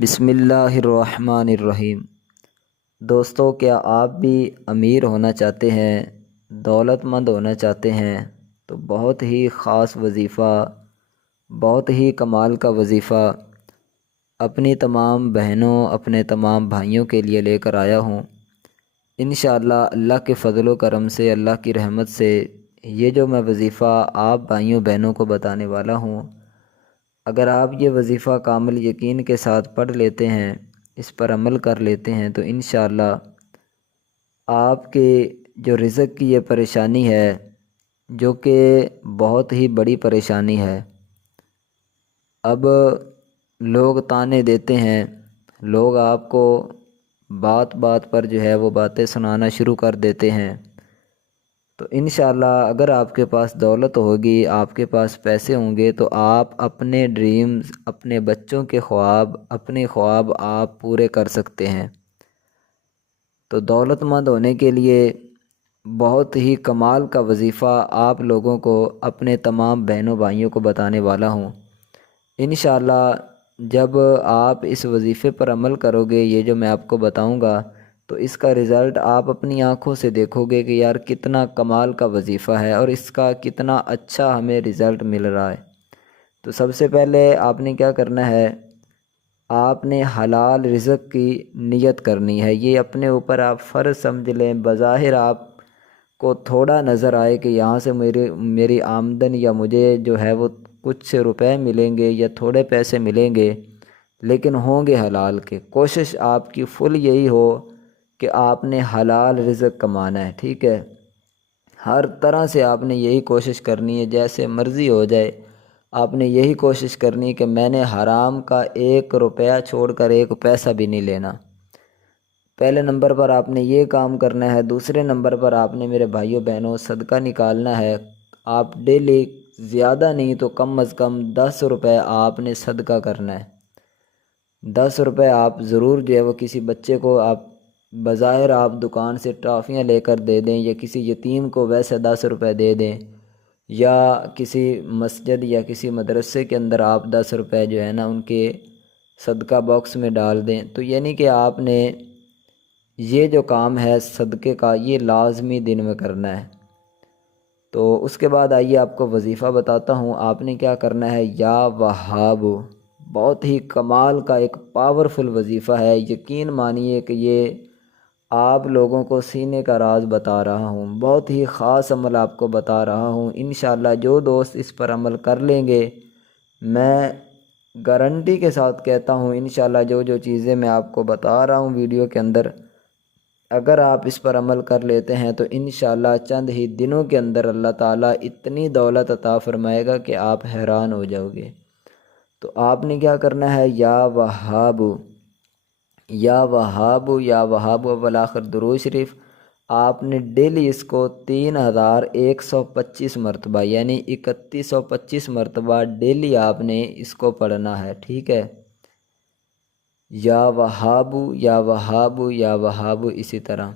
بسم اللہ الرحمن الرحیم۔ دوستو، کیا آپ بھی امیر ہونا چاہتے ہیں، دولت مند ہونا چاہتے ہیں تو بہت ہی خاص وظیفہ، بہت ہی کمال کا وظیفہ اپنی تمام بہنوں، اپنے تمام بھائیوں کے لیے لے کر آیا ہوں۔ انشاءاللہ اللہ کے فضل و کرم سے، اللہ کی رحمت سے یہ جو میں وظیفہ آپ بھائیوں بہنوں کو بتانے والا ہوں، اگر آپ یہ وظیفہ کامل یقین کے ساتھ پڑھ لیتے ہیں، اس پر عمل کر لیتے ہیں تو انشاءاللہ آپ کے جو رزق کی یہ پریشانی ہے، جو کہ بہت ہی بڑی پریشانی ہے، اب لوگ طعنے دیتے ہیں، لوگ آپ کو بات بات پر جو ہے وہ باتیں سنانا شروع کر دیتے ہیں، تو انشاءاللہ اگر آپ کے پاس دولت ہوگی، آپ کے پاس پیسے ہوں گے تو آپ اپنے ڈریمز، اپنے بچوں کے خواب، اپنے خواب آپ پورے کر سکتے ہیں۔ تو دولت مند ہونے کے لیے بہت ہی کمال کا وظیفہ آپ لوگوں کو، اپنے تمام بہنوں بھائیوں کو بتانے والا ہوں۔ انشاءاللہ جب آپ اس وظیفے پر عمل کرو گے، یہ جو میں آپ کو بتاؤں گا، تو اس کا رزلٹ آپ اپنی آنکھوں سے دیکھو گے کہ یار کتنا کمال کا وظیفہ ہے اور اس کا کتنا اچھا ہمیں رزلٹ مل رہا ہے۔ تو سب سے پہلے آپ نے کیا کرنا ہے، آپ نے حلال رزق کی نیت کرنی ہے۔ یہ اپنے اوپر آپ فرض سمجھ لیں۔ بظاہر آپ کو تھوڑا نظر آئے کہ یہاں سے میری آمدن یا مجھے جو ہے وہ کچھ روپے ملیں گے یا تھوڑے پیسے ملیں گے، لیکن ہوں گے حلال کے۔ کوشش آپ کی فل یہی ہو کہ آپ نے حلال رزق کمانا ہے، ٹھیک ہے؟ ہر طرح سے آپ نے یہی کوشش کرنی ہے، جیسے مرضی ہو جائے آپ نے یہی کوشش کرنی ہے کہ میں نے حرام کا 1 روپیہ چھوڑ کر 1 پیسہ بھی نہیں لینا۔ پہلے نمبر پر آپ نے یہ کام کرنا ہے۔ دوسرے نمبر پر آپ نے میرے بھائیوں بہنوں صدقہ نکالنا ہے۔ آپ ڈیلی زیادہ نہیں تو کم از کم 10 روپے آپ نے صدقہ کرنا ہے۔ 10 روپے آپ ضرور جو ہے وہ کسی بچے کو، آپ بظاہر آپ دکان سے ٹافیاں لے کر دے دیں یا کسی یتیم کو ویسے 10 روپے دے دیں، یا کسی مسجد یا کسی مدرسے کے اندر آپ 10 روپے جو ہے نا ان کے صدقہ باکس میں ڈال دیں۔ تو یعنی کہ آپ نے یہ جو کام ہے صدقے کا، یہ لازمی دن میں کرنا ہے۔ تو اس کے بعد آئیے آپ کو وظیفہ بتاتا ہوں۔ آپ نے کیا کرنا ہے، یا وہاب، بہت ہی کمال کا ایک پاورفل وظیفہ ہے۔ یقین مانیے کہ یہ آپ لوگوں کو سینے کا راز بتا رہا ہوں، بہت ہی خاص عمل آپ کو بتا رہا ہوں۔ انشاءاللہ جو دوست اس پر عمل کر لیں گے، میں گارنٹی کے ساتھ کہتا ہوں انشاءاللہ جو جو چیزیں میں آپ کو بتا رہا ہوں ویڈیو کے اندر، اگر آپ اس پر عمل کر لیتے ہیں تو انشاءاللہ چند ہی دنوں کے اندر اللہ تعالیٰ اتنی دولت عطا فرمائے گا کہ آپ حیران ہو جاؤ گے۔ تو آپ نے کیا کرنا ہے، یا وہاب، یا وہاب، یا وہاب والآخر درود شریف آپ نے ڈیلی اس کو 3125 مرتبہ یعنی 3125 مرتبہ ڈیلی آپ نے اس کو پڑھنا ہے، ٹھیک ہے؟ یا وہاب، یا وہاب، یا وہاب، اسی طرح۔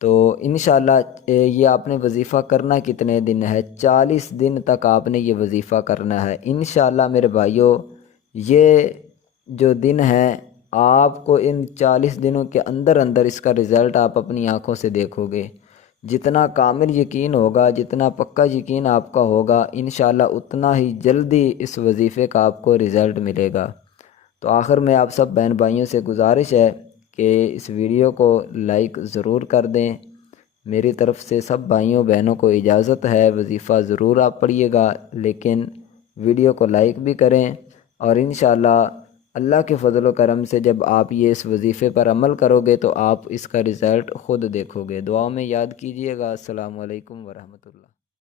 تو انشاءاللہ یہ آپ نے وظیفہ کرنا کتنے دن ہے، 40 دن تک آپ نے یہ وظیفہ کرنا ہے۔ انشاءاللہ میرے بھائیوں، یہ جو دن ہیں آپ کو ان 40 دنوں کے اندر اندر اس کا رزلٹ آپ اپنی آنکھوں سے دیکھو گے۔ جتنا کامل یقین ہوگا، جتنا پکا یقین آپ کا ہوگا، انشاءاللہ اتنا ہی جلدی اس وظیفے کا آپ کو رزلٹ ملے گا۔ تو آخر میں آپ سب بہن بھائیوں سے گزارش ہے کہ اس ویڈیو کو لائک ضرور کر دیں۔ میری طرف سے سب بھائیوں بہنوں کو اجازت ہے، وظیفہ ضرور آپ پڑھیے گا، لیکن ویڈیو کو لائک بھی کریں، اور انشاءاللہ اللہ کے فضل و کرم سے جب آپ یہ اس وظیفے پر عمل کرو گے تو آپ اس کا رزلٹ خود دیکھو گے۔ دعاؤں میں یاد کیجیے گا۔ السلام علیکم ورحمۃ اللہ۔